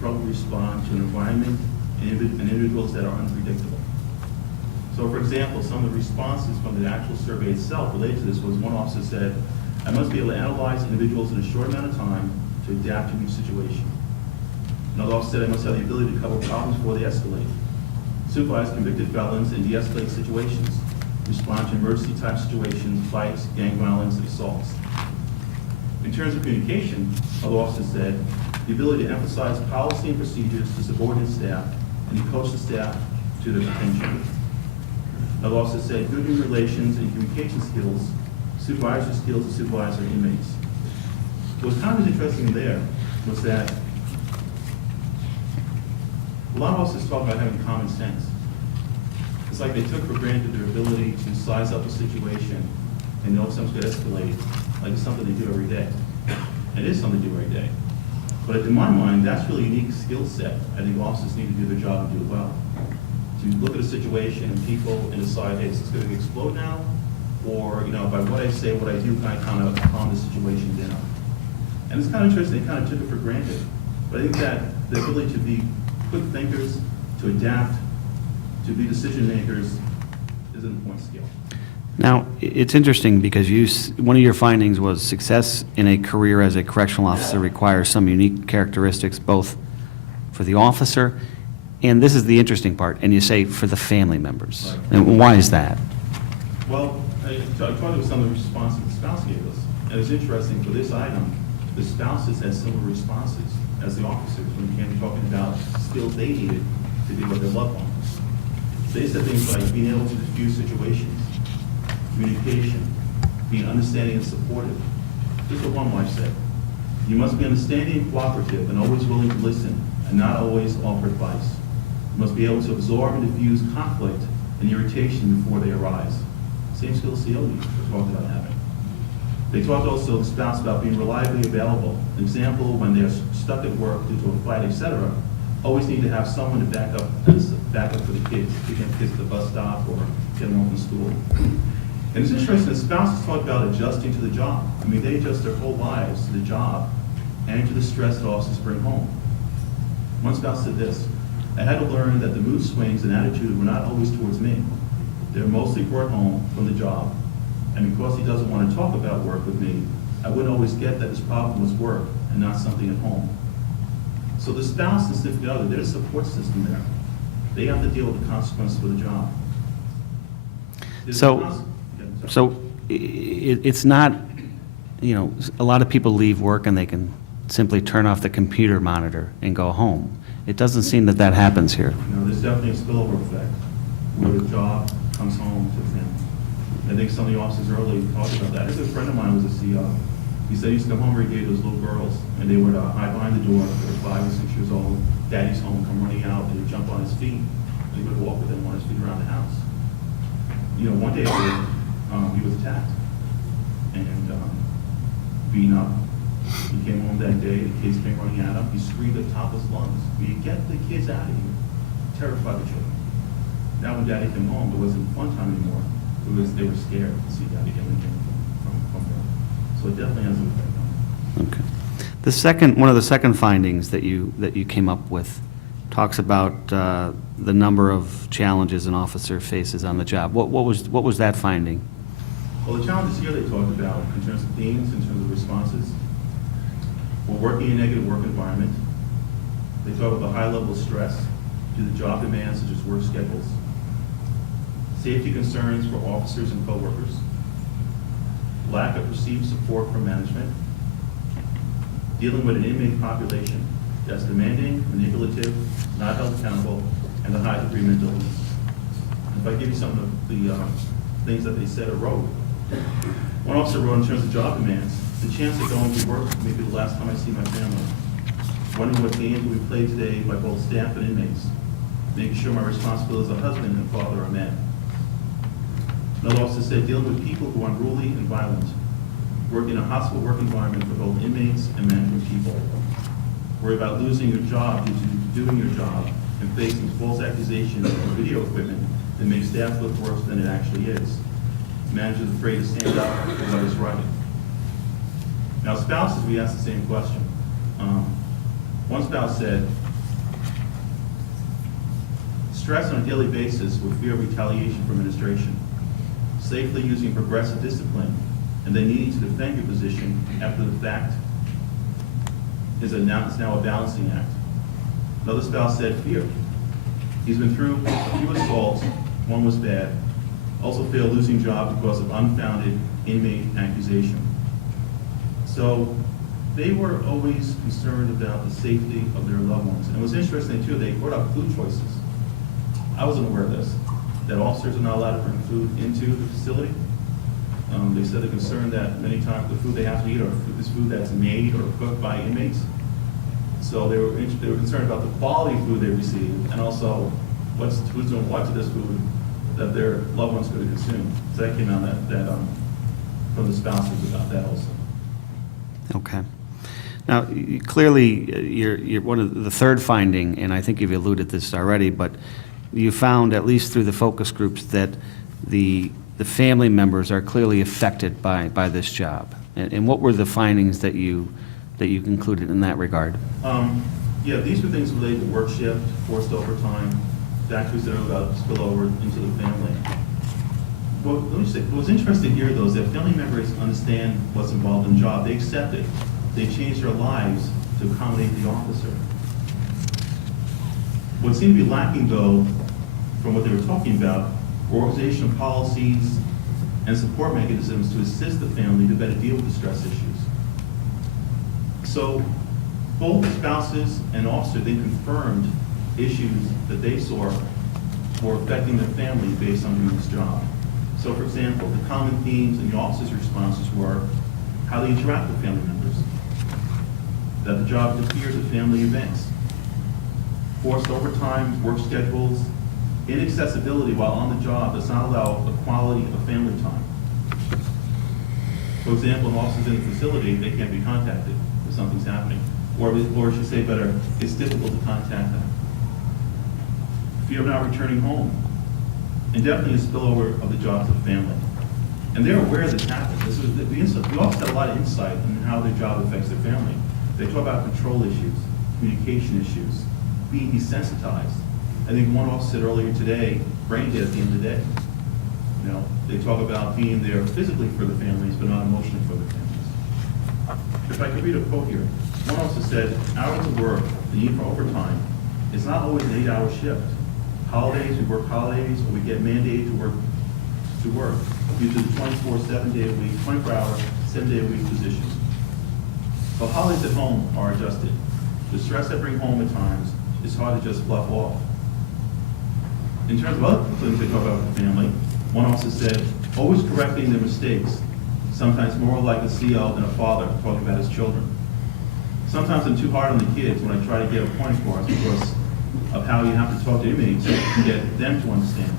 probably respond to an environment and individuals that are unpredictable. So for example, some of the responses from the actual survey itself related to this was one officer said, I must be able to analyze individuals in a short amount of time to adapt to each situation. Another officer said, I must have the ability to cover problems before they escalate. Supervise convicted felons and de-escalate situations. Respond to emergency type situations, fights, gang violence, and assaults. In terms of communication, other officers said, the ability to emphasize policy and procedures to subordinate staff and to coach the staff to their potential. Another officer said, good human relations and communication skills, supervisory skills to supervise their inmates. What was kind of interesting there was that a lot of officers talk about having common sense. It's like they took for granted their ability to size up a situation and know if something's going to escalate, like it's something they do every day. It is something they do every day. But in my mind, that's really a unique skill set. I think officers need to do their job and do it well. To look at a situation and people and decide, hey, is this going to explode now? Or, by what I say, what I do, can I kind of calm the situation down? And it's kind of interesting, they kind of took it for granted. But I think that the ability to be quick thinkers, to adapt, to be decision makers is an important skill. Now, it's interesting because one of your findings was success in a career as a correctional officer requires some unique characteristics, both for the officer, and this is the interesting part, and you say for the family members. Right. And why is that? Well, I thought it was some of the responses the spouse gave us. And it's interesting, for this item, the spouses had similar responses as the officers when we came talking about skills they needed to deal with their loved ones. They said things like being able to diffuse situations, communication, being understanding and supportive. This is what one wife said. You must be understanding and cooperative and always willing to listen and not always offer advice. You must be able to absorb and diffuse conflict and irritation before they arise. Same skills COs talked about having. They talked also, the spouse, about being reliably available. An example, when they're stuck at work due to a fight, etc., always need to have someone to back up for the kids, picking up kids at the bus stop or get them home from school. And it's interesting, the spouses talk about adjusting to the job. I mean, they adjust their whole lives to the job and to the stress that officers bring home. One spouse said this, I had to learn that the mood swings and attitude were not always towards me. They were mostly brought home from the job. And because he doesn't want to talk about work with me, I wouldn't always get that his problem was work and not something at home. So the spouse and significant other, there's a support system there. They have to deal with the consequences of the job. So it's not, a lot of people leave work and they can simply turn off the computer monitor and go home. It doesn't seem that that happens here. No, there's definitely a spillover effect where the job comes home to the family. I think some of the officers earlier talked about that. I think a friend of mine was a CO. He said he used to come home every day to his little girls, and they would hide behind the door. They were 5 or 6 years old. Daddy's home, come running out. They would jump on his feet. They would walk with him on his feet around the house. One day he was attacked and beaten up. He came home that day. The kids came running at him. He screamed at the top of his lungs, "Will you get the kids out of here?" Terrified the children. Now when Daddy came home, it wasn't fun time anymore. They were scared to see Daddy getting from work. So it definitely has an effect on it. Okay. One of the second findings that you came up with talks about the number of challenges an officer faces on the job. What was that finding? Well, the challenges here they talked about in terms of themes, in terms of responses. We're working in a negative work environment. They talk about the high level of stress due to job demands such as work schedules. Safety concerns for officers and coworkers. Lack of perceived support from management. Dealing with an inmate population that's demanding, manipulative, not held accountable, and a high degree of mental illness. If I give you some of the things that they said or wrote. One officer wrote in terms of job demands, the chance of going to work may be the last time I see my family. Wondering what games will be played today by both staff and inmates. Making sure my responsibilities as a husband and father are met. Another officer said, dealing with people who are unruly and violent. Working in a hostile work environment for both inmates and management people. Worry about losing your job due to doing your job and facing false accusations of video equipment that makes staff look worse than it actually is. Managers afraid to stand up for what is right. Now spouses, we asked the same question. One spouse said, stress on a daily basis with fear of retaliation from administration, safely using progressive discipline, and then needing to defend your position after the fact is now a balancing act. Another spouse said fear. He's been through a few assaults, one was bad, also failed losing job because of unfounded inmate accusation. So they were always concerned about the safety of their loved ones. And it was interesting too, they brought up food choices. I wasn't aware of this, that officers are not allowed to bring food into the facility. They said they're concerned that many times the food they have to eat is food that's made or cooked by inmates. So they were concerned about the quality of food they receive, and also who's doing what to this food that their loved ones could consume. So that came out from the spouses about that also. Okay. Now, clearly, you're one of the third finding, and I think you've alluded to this already, but you found, at least through the focus groups, that the family members are clearly affected by this job. And what were the findings that you concluded in that regard? Yeah, these were things related to work shift, forced overtime, factors that are about to spill over into the family. Well, let me say, what's interesting here, though, is that family members understand what's involved in the job. They accept it. They change their lives to accommodate the officer. What seemed to be lacking, though, from what they were talking about, were organizational policies and support mechanisms to assist the family to better deal with the stress issues. So both the spouses and officer then confirmed issues that they saw were affecting their family based on doing this job. So for example, the common themes in the officer's responses were how they interact with family members, that the job interferes with family events, forced overtime, work schedules, inaccessibility while on the job does not allow the quality of family time. For example, when officers in the facility, they can't be contacted if something's happening. Or I should say better, it's difficult to contact them. Fear of not returning home. And definitely a spillover of the job to the family. And they're aware this happened. The officers had a lot of insight in how their job affects their family. They talk about control issues, communication issues, being desensitized. I think one officer said earlier today, brain dead at the end of the day. You know, they talk about being there physically for the families, but not emotionally for the families. If I could read a quote here. One officer said, hours of work, the need for overtime, is not always an 8-hour shift. Holidays, we work holidays, or we get mandated to work due to the 24/, 7-day-a-week, 24-hour, 7-day-a-week position. So holidays at home are adjusted. The stress I bring home at times is hard to just bluff off. In terms of other things they talk about with the family, one officer said, always correcting their mistakes, sometimes more like a CO than a father talking about his children. Sometimes I'm too hard on the kids when I try to get a point across because of how you have to talk to inmates to get them to understand.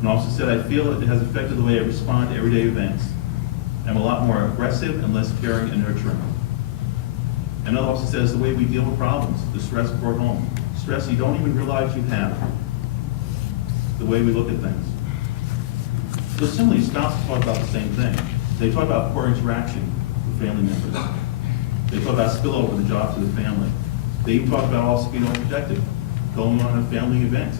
An officer said, I feel it has affected the way I respond to everyday events. I'm a lot more aggressive and less caring and nurturing. Another officer says the way we deal with problems, the stress brought home, stress you don't even realize you have, the way we look at things. So similarly, spouses talk about the same thing. They talk about poor interaction with family members. They talk about spillover the job to the family. They even talk about also being overprotective, going on a family event,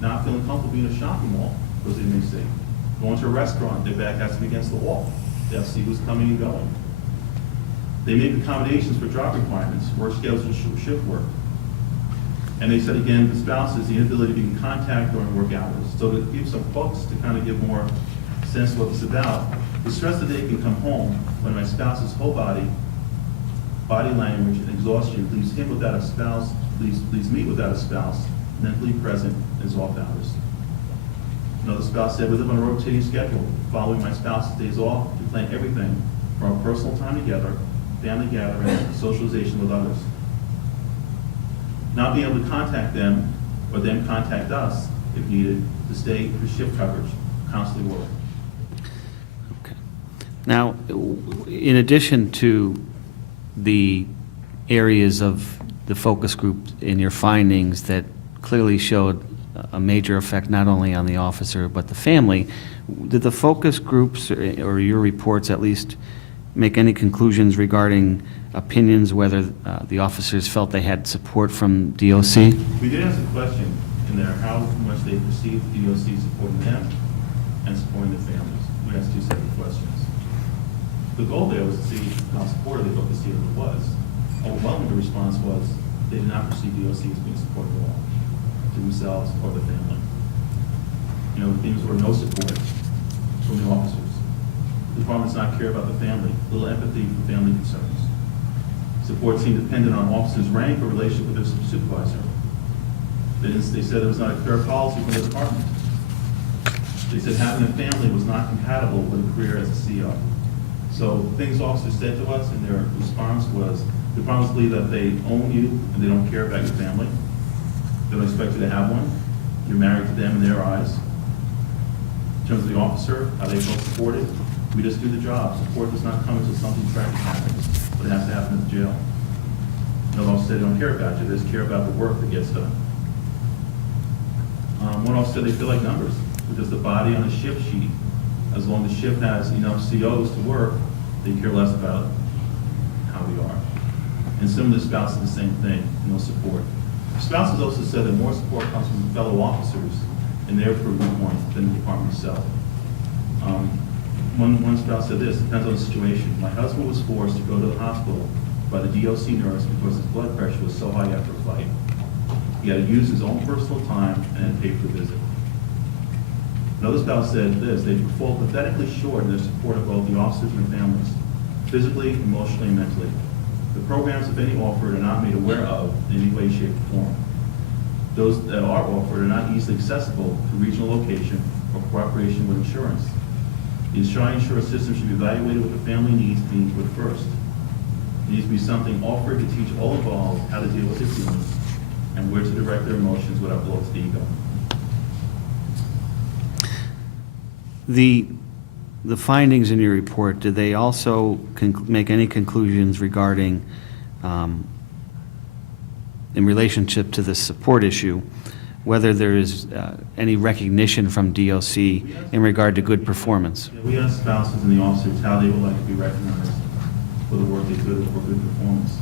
not feeling comfortable being in a shopping mall, as they may say. Going to a restaurant, their back has to be against the wall. They have to see who's coming and going. They make accommodations for job requirements, work schedules, and shift work. And they said again, the spouses, the inability to be in contact during work hours. So to give some quotes to kind of give more sense of what it's about, the stress that they can come home when my spouse's whole body language, and exhaustion leaves him without a spouse, leaves me without a spouse, mentally present in his off hours. Another spouse said, we live on a rotating schedule. Following my spouse's days off, we plan everything from our personal time together, family gatherings, socialization with others. Not being able to contact them, or them contact us, if needed, to stay for shift coverage, constantly work. Okay. Now, in addition to the areas of the focus group in your findings that clearly showed a major effect not only on the officer but the family, did the focus groups or your reports at least make any conclusions regarding opinions whether the officers felt they had support from DOC? We did ask a question in there how much they perceive the DOC supporting them and supporting their families. We asked two separate questions. The goal there was to see how supportive they thought the CIO was. Overwhelming, the response was they did not perceive DOC as being supportive at all to themselves or their family. You know, the themes were no support from the officers. The department does not care about the family, little empathy for family concerns. Support seemed dependent on officers' rank or relationship with their supervisor. They said it was not a clear policy from the department. They said having a family was not compatible with a career as a CO. So things officers said to us in their response was, the departments believe that they own you and they don't care about your family. They don't expect you to have one. You're married to them in their eyes. In terms of the officer, how they felt supported, we just do the job. Support does not come until something tragic happens, but it has to happen at the jail. No officer said they don't care about you, they just care about the work that gets done. One officer said they feel like numbers. They're just a body on a shift sheet. As long as the shift has enough COs to work, they care less about how we are. And some of the spouses the same thing, no support. Spouses also said that more support comes from fellow officers in their viewpoint than the department itself. One spouse said this, depends on the situation. My husband was forced to go to the hospital by the DOC nurse because his blood pressure was so high after a fight. He had to use his own personal time and pay for the visit. Another spouse said this, they fall pathetically short in their support of both the officers and their families, physically, emotionally, and mentally. The programs, if any, offered are not made aware of in any way, shape, or form. Those that are offered are not easily accessible to regional location or cooperation with insurance. The insurance system should be evaluated what the family needs being put first. It needs to be something offered to teach all involved how to deal with their feelings and where to direct their emotions without blow to the ego. The findings in your report, did they also make any conclusions regarding, in relationship to the support issue, whether there is any recognition from DOC in regard to good performance? Yeah, we asked spouses and the officers how they would like to be recognized for the work they did or for good performance.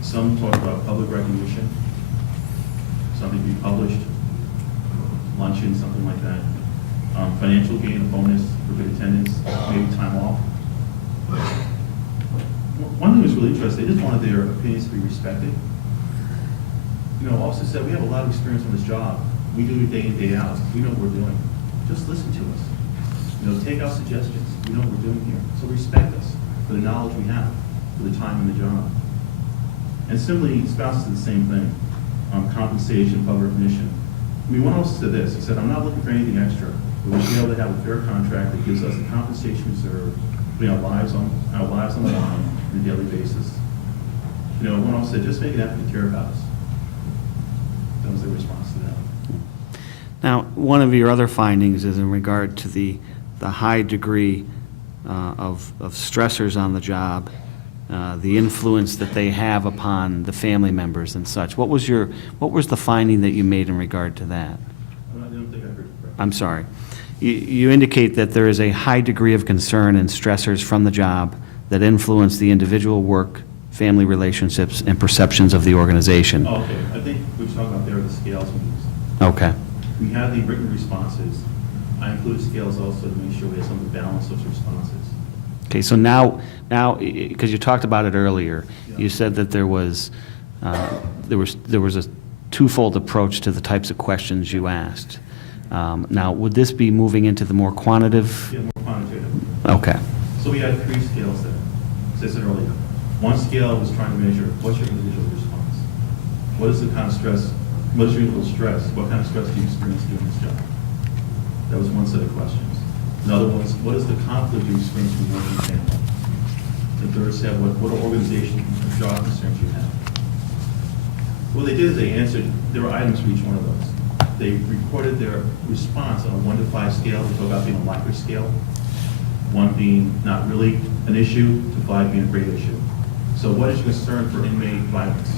Some talk about public recognition, something to be published, luncheon, something like that. Financial gain, a bonus for good attendance, maybe time off. One thing was really interesting, they just wanted their opinions to be respected. You know, officers said, we have a lot of experience on this job. We do it day in, day out. We know what we're doing. Just listen to us. You know, take our suggestions. We know what we're doing here. So respect us for the knowledge we have, for the time in the job. And similarly, spouses did the same thing. Compensation, public recognition. I mean, one officer said this, he said, I'm not looking for anything extra. We should be able to have a fair contract that gives us the compensation reserve, putting our lives on the line on a daily basis. You know, one officer said, just make an effort to care about us. That was their response to that. Now, one of your other findings is in regard to the high degree of stressors on the job, the influence that they have upon the family members and such. What was the finding that you made in regard to that? I don't think I heard it correctly. I'm sorry. You indicate that there is a high degree of concern and stressors from the job that influence the individual work, family relationships, and perceptions of the organization. Oh, okay. I think we're talking about there are the scales we use. Okay. We have the written responses. I included scales also to make sure we have some of the balance of responses. Okay, so now, because you talked about it earlier, Yeah. you said that there was a twofold approach to the types of questions you asked. Now, would this be moving into the more quantitative? Yeah, more quantitative. Okay. So we had 3 scales there, as I said earlier. One scale was trying to measure what's your individual response. What is the kind of stress, what is your individual stress? What kind of stress do you experience doing this job? That was one set of questions. Another one was, what is the conflict you experience when working with family? The third said, what organization or job concerns you have? What they did is they answered, there were items for each one of those. They recorded their response on a 1 to 5 scale, they talk about being a Likert scale. 1 being not really an issue, to 5 being a great issue. So what is your concern for inmate violence?